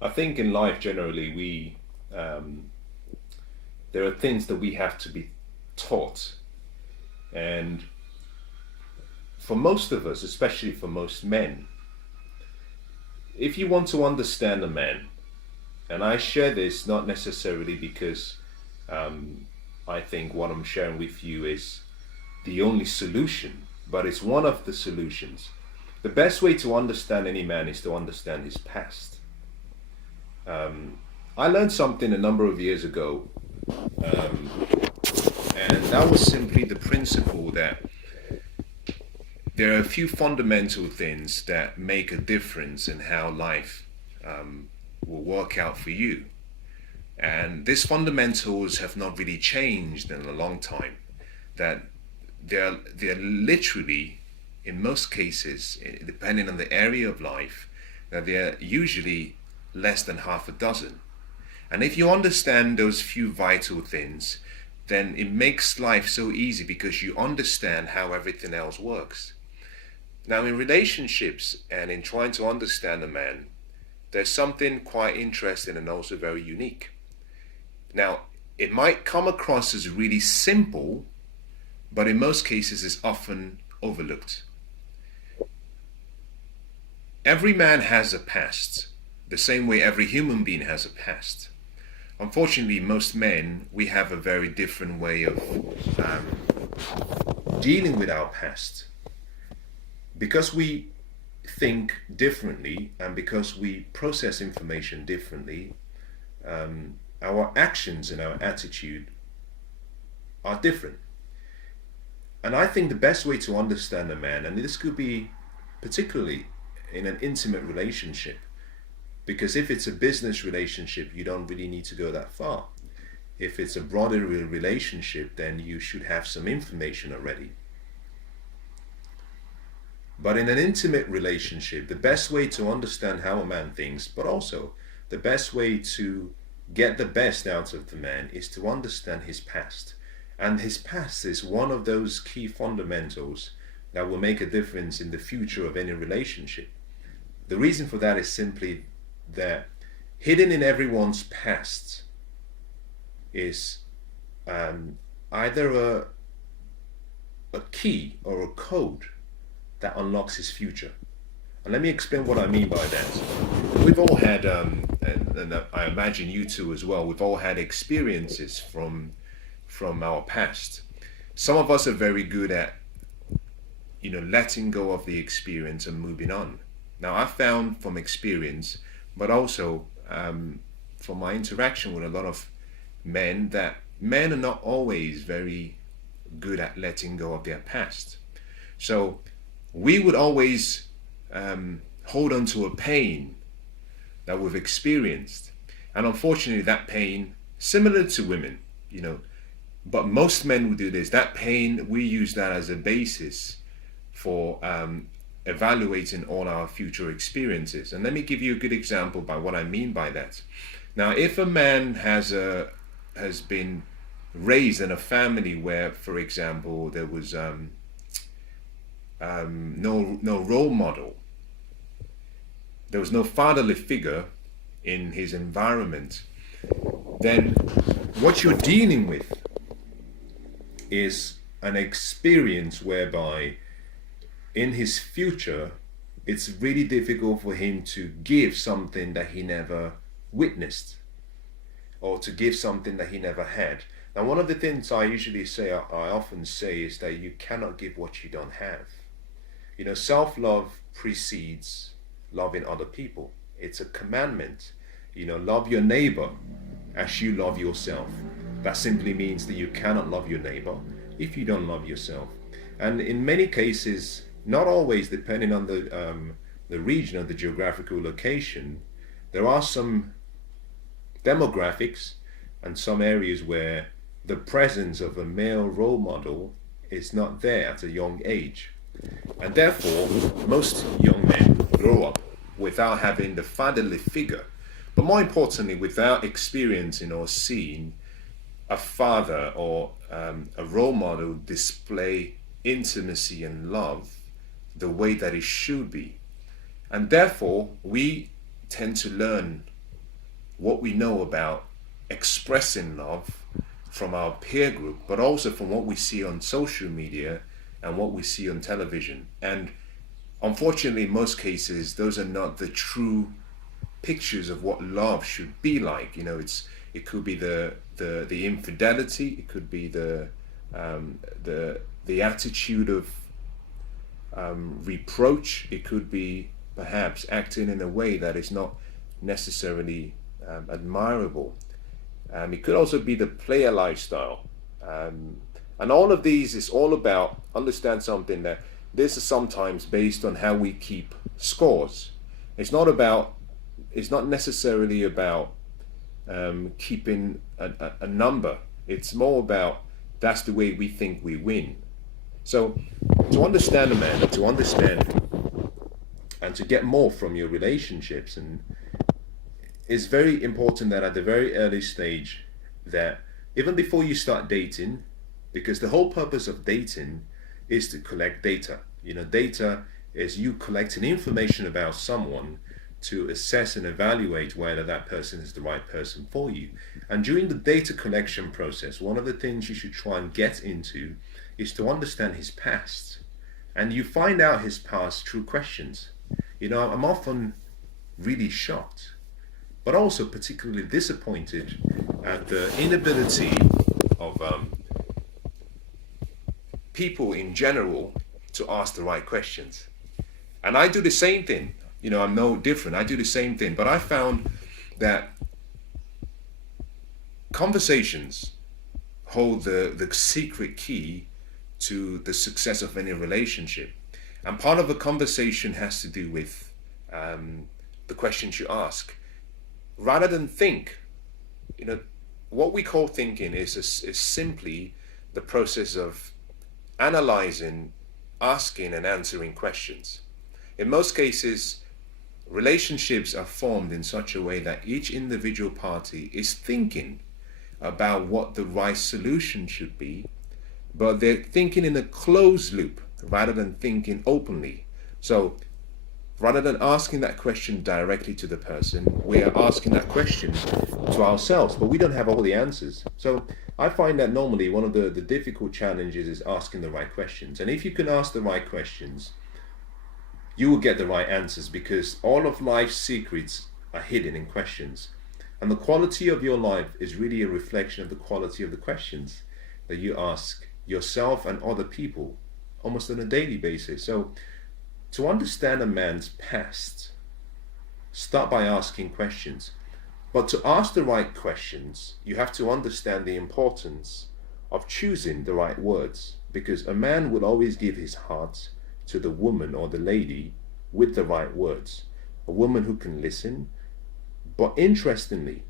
I think in life generally there are things that we have to be taught, and for most of us, especially for most men, if you want to understand a man, and I share this not necessarily because I think what I'm sharing with you is the only solution, but it's one of the solutions. The best way to understand any man is to understand his past. I learned something a number of years ago, and that was simply the principle that there are a few fundamental things that make a difference in how life will work out for you. And these fundamentals have not really changed in a long time. That they're literally, in most cases, depending on the area of life, that they're usually less than half a dozen. And if you understand those few vital things, then it makes life so easy because you understand how everything else works. Now, in relationships and in trying to understand a man, there's something quite interesting and also very unique. Now, it might come across as really simple, but in most cases is often overlooked. Every man has a past, the same way every human being has a past. Unfortunately, most men, we have a very different way of dealing with our past. Because we think differently and because we process information differently, our actions and our attitude are different. And I think the best way to understand a man, and this could be particularly in an intimate relationship, because if it's a business relationship, you don't really need to go that far. If it's a brotherly relationship, then you should have some information already. But in an intimate relationship, the best way to understand how a man thinks, but also the best way to get the best out of the man, is to understand his past. And his past is one of those key fundamentals that will make a difference in the future of any relationship. The reason for that is simply that hidden in everyone's past is either a key or a code that unlocks his future. And let me explain what I mean by that. We've all had, and I imagine you too as well, we've all had experiences from our past. Some of us are very good at, letting go of the experience and moving on. Now, I found from experience, but also from my interaction with a lot of men, that men are not always very good at letting go of their past. So we would always hold on to a pain that we've experienced. And unfortunately, that pain, similar to women, but most men would do this. That pain, we use that as a basis for evaluating all our future experiences. And let me give you a good example by what I mean by that. Now, if a man has been raised in a family where, for example, there was no role model, there was no fatherly figure in his environment, then what you're dealing with is an experience whereby in his future it's really difficult for him to give something that he never witnessed, or to give something that he never had. Now, one of the things I usually say, I often say, is that you cannot give what you don't have. Self-love precedes loving other people. It's a commandment. Love your neighbor as you love yourself. That simply means that you cannot love your neighbor if you don't love yourself. And in many cases, not always, depending on the region or the geographical location, there are some demographics and some areas where the presence of a male role model is not there at a young age. And therefore, most young men grow up without having the fatherly figure, but more importantly, without experiencing or seeing a father or a role model display intimacy and love the way that it should be. And therefore, we tend to learn what we know about expressing love from our peer group, but also from what we see on social media and what we see on television. And unfortunately, in most cases, those are not the true pictures of what love should be like. It could be the infidelity, it could be the attitude of reproach, it could be perhaps acting in a way that is not necessarily admirable. It could also be the player lifestyle. And all of these is all about, understand something, that this is sometimes based on how we keep scores. It's not necessarily about keeping a number. It's more about that's the way we think we win. So to understand a man, to understand and to get more from your relationships, and it's very important that at the very early stage, that even before you start dating, because the whole purpose of dating is to collect data. Data is you collecting information about someone to assess and evaluate whether that person is the right person for you. And during the data collection process, one of the things you should try and get into is to understand his past. And you find out his past through questions. I'm often really shocked, but also particularly disappointed at the inability of people in general to ask the right questions. And I do the same thing. I'm no different. I do the same thing. But I found that conversations hold the secret key to the success of any relationship. And part of a conversation has to do with the questions you ask. Rather than think, what we call thinking is simply the process of analyzing, asking and answering questions. In most cases, relationships are formed in such a way that each individual party is thinking about what the right solution should be, but they're thinking in a closed loop rather than thinking openly. So rather than asking that question directly to the person, we are asking that question to ourselves, but we don't have all the answers. So I find that normally one of the difficult challenges is asking the right questions. And if you can ask the right questions, you will get the right answers, because all of life's secrets are hidden in questions. And the quality of your life is really a reflection of the quality of the questions that you ask yourself and other people almost on a daily basis. So to understand a man's past, start by asking questions. But to ask the right questions, you have to understand the importance of choosing the right words, because a man will always give his heart to the woman or the lady with the right words. A woman who can listen. But interestingly,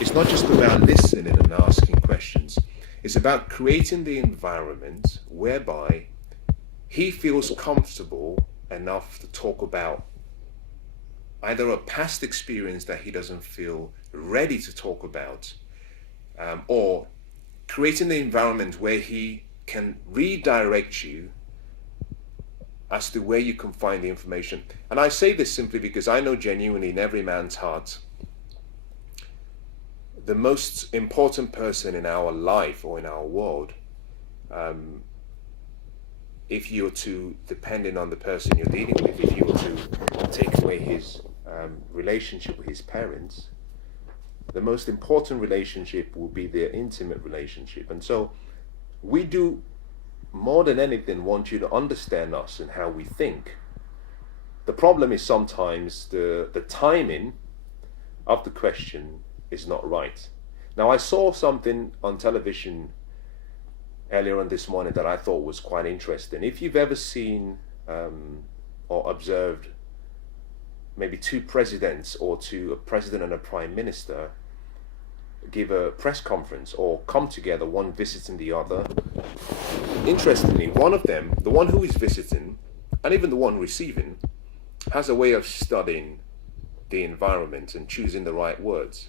it's not just about listening and asking questions. It's about creating the environment whereby he feels comfortable enough to talk about either a past experience that he doesn't feel ready to talk about, or creating the environment where he can redirect you as to where you can find the information. And I say this simply because I know genuinely in every man's heart, the most important person in our life or in our world, if you're to, depending on the person you're dealing with, if you were to take away his relationship with his parents, the most important relationship will be their intimate relationship. And so we do more than anything want you to understand us and how we think. The problem is sometimes the timing of the question is not right. Now, I saw something on television earlier on this morning that I thought was quite interesting. If you've ever seen or observed maybe two presidents or a president and a prime minister give a press conference or come together, one visiting the other, interestingly, one of them, the one who is visiting and even the one receiving, has a way of studying the environment and choosing the right words.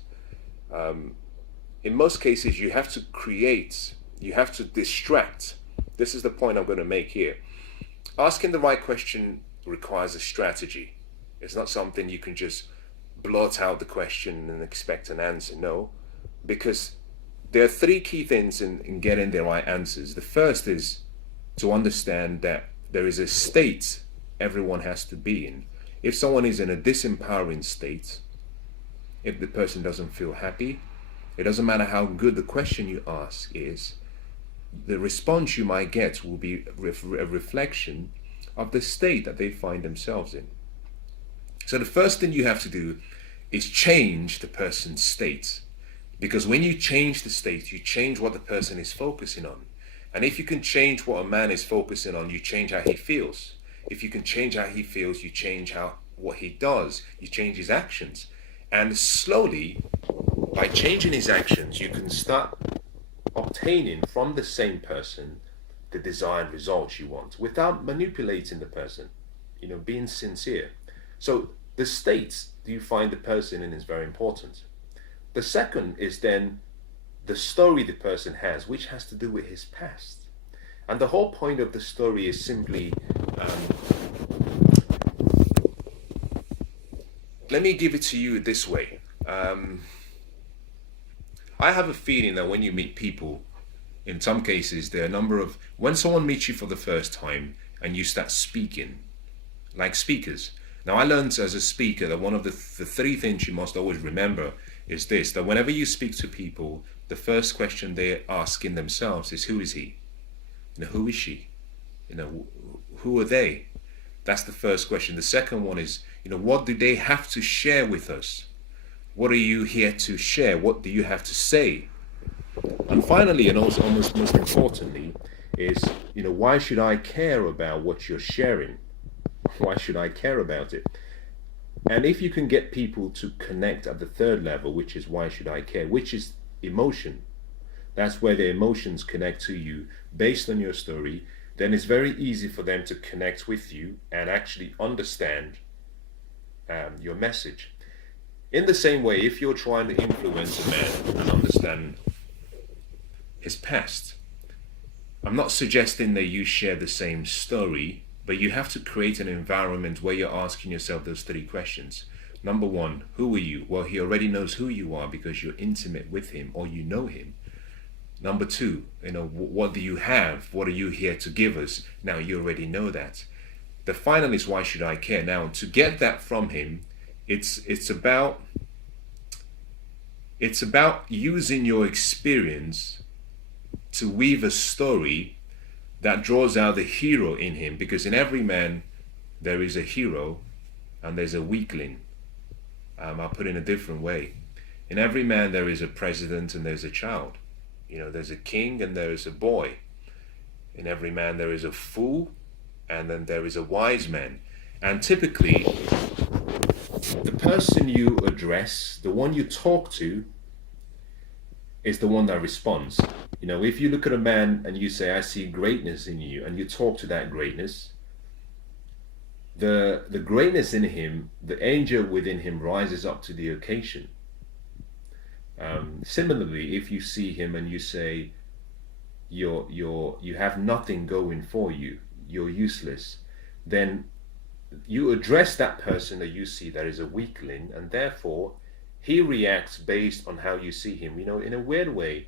In most cases, you have to create, you have to distract. This is the point I'm going to make here. Asking the right question requires a strategy. It's not something you can just blurt out the question and expect an answer. No, because there are three key things in getting the right answers. The first is to understand that there is a state everyone has to be in. If someone is in a disempowering state, if the person doesn't feel happy, it doesn't matter how good the question you ask is, the response you might get will be a reflection of the state that they find themselves in. So the first thing you have to do is change the person's state. Because when you change the state, you change what the person is focusing on. And if you can change what a man is focusing on, you change how he feels. If you can change how he feels, you change what he does. You change his actions. And slowly, by changing his actions, you can start obtaining from the same person the desired results you want without manipulating the person, being sincere. So the state you find the person in is very important. The second is then the story the person has, which has to do with his past. And the whole point of the story is simply, let me give it to you this way. I have a feeling that when you meet people, in some cases, there are a number of, when someone meets you for the first time and you start speaking, like speakers. Now, I learned as a speaker that one of the three things you must always remember is this, that whenever you speak to people, the first question they're asking themselves is, who is he? Who is she? Who are they? That's the first question. The second one is, what do they have to share with us? What are you here to share? What do you have to say? And finally, and also almost most importantly, is, why should I care about what you're sharing? Why should I care about it? And if you can get people to connect at the third level, which is why should I care, which is emotion, that's where their emotions connect to you based on your story, then it's very easy for them to connect with you and actually understand your message. In the same way, if you're trying to influence a man and understand his past, I'm not suggesting that you share the same story, but you have to create an environment where you're asking yourself those three questions. Number one, who are you? Well, he already knows who you are because you're intimate with him or you know him. Number two, what do you have? What are you here to give us? Now, you already know that. The final is, why should I care? Now, to get that from him, it's about using your experience to weave a story that draws out the hero in him, because in every man there is a hero and there's a weakling. I'll put it in a different way. In every man there is a president and there's a child. There's a king and there is a boy. In every man there is a fool and then there is a wise man. And typically, the person you address, the one you talk to, is the one that responds. If you look at a man and you say, I see greatness in you, and you talk to that greatness, the greatness in him, the angel within him rises up to the occasion. Similarly, if you see him and you say, you have nothing going for you, you're useless, then you address that person that you see that is a weakling, and therefore he reacts based on how you see him. In a weird way,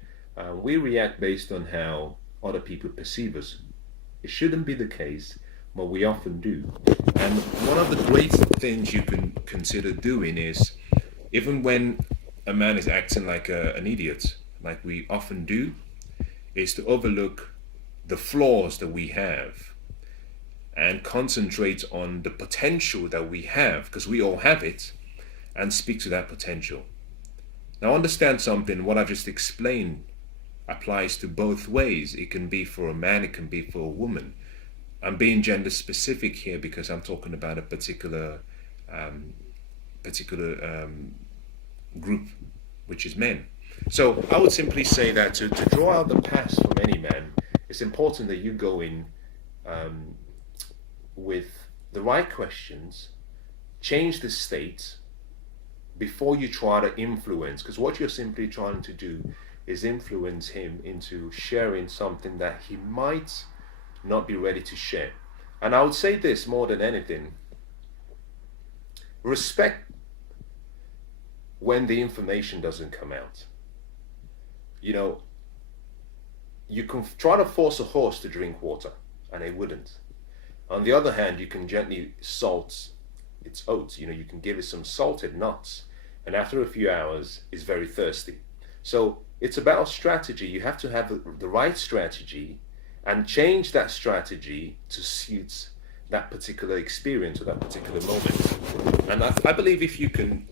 we react based on how other people perceive us. It shouldn't be the case, but we often do. And one of the great things you can consider doing is, even when a man is acting like an idiot, like we often do, is to overlook the flaws that we have and concentrate on the potential that we have, because we all have it, and speak to that potential. Now, understand something, what I've just explained applies to both ways. It can be for a man, it can be for a woman. I'm being gender specific here because I'm talking about a particular group, which is men. So I would simply say that to draw out the past from any man, it's important that you go in with the right questions, change the state before you try to influence, because what you're simply trying to do is influence him into sharing something that he might not be ready to share. And I would say this more than anything: respect when the information doesn't come out. You know, you can try to force a horse to drink water, and it wouldn't. On the other hand, you can gently salt its oats. You know, you can give it some salted nuts, and after a few hours, it's very thirsty. So it's about strategy. You have to have the right strategy and change that strategy to suit that particular experience or that particular moment. And I believe if you can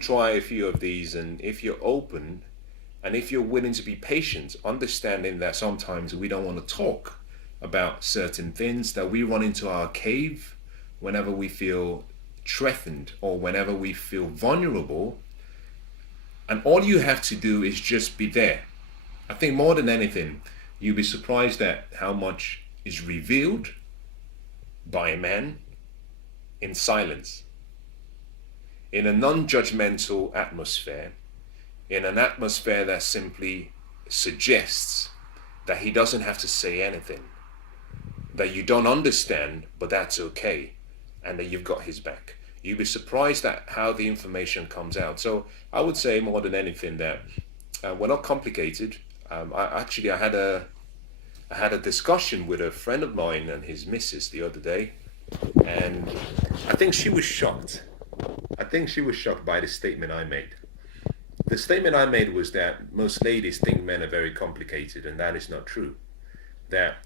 try a few of these, and if you're open and if you're willing to be patient, understanding that sometimes we don't want to talk about certain things, that we run into our cave whenever we feel threatened or whenever we feel vulnerable, and all you have to do is just be there. I think more than anything, you'll be surprised at how much is revealed by a man in silence, in a non-judgmental atmosphere, in an atmosphere that simply suggests that he doesn't have to say anything, that you don't understand, but that's okay, and that you've got his back. You'll be surprised at how the information comes out. So I would say more than anything that we're not complicated. I had a discussion with a friend of mine and his missus the other day, and I think she was shocked. I think she was shocked by the statement I made. The statement I made was that most ladies think men are very complicated, and that is not true. That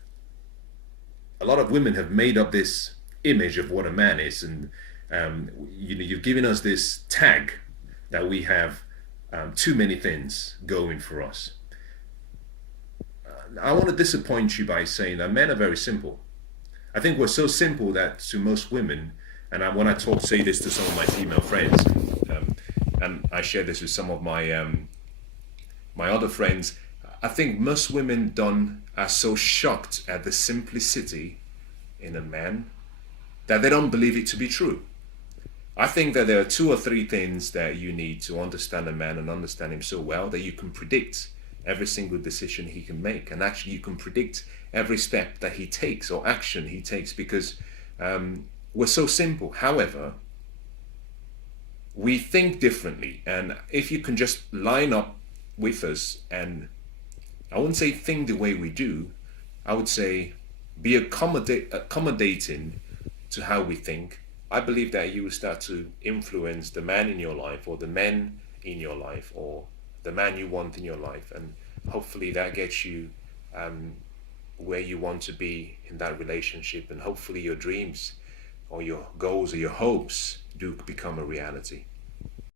a lot of women have made up this image of what a man is, and you've given us this tag that we have too many things going for us. I want to disappoint you by saying that men are very simple. I think we're so simple that to most women, and when I say this to some of my female friends, and I share this with some of my my other friends, I think most women are so shocked at the simplicity in a man that they don't believe it to be true. I think that there are 2 or 3 things that you need to understand a man and understand him so well that you can predict every single decision he can make, and actually you can predict every step that he takes or action he takes, because we're so simple. However, we think differently, and if you can just line up with us, and I wouldn't say think the way we do, I would say be accommodating to how we think, I believe that you will start to influence the man in your life, or the men in your life, or the man you want in your life, and hopefully that gets you where you want to be in that relationship, and hopefully your dreams or your goals or your hopes do become a reality.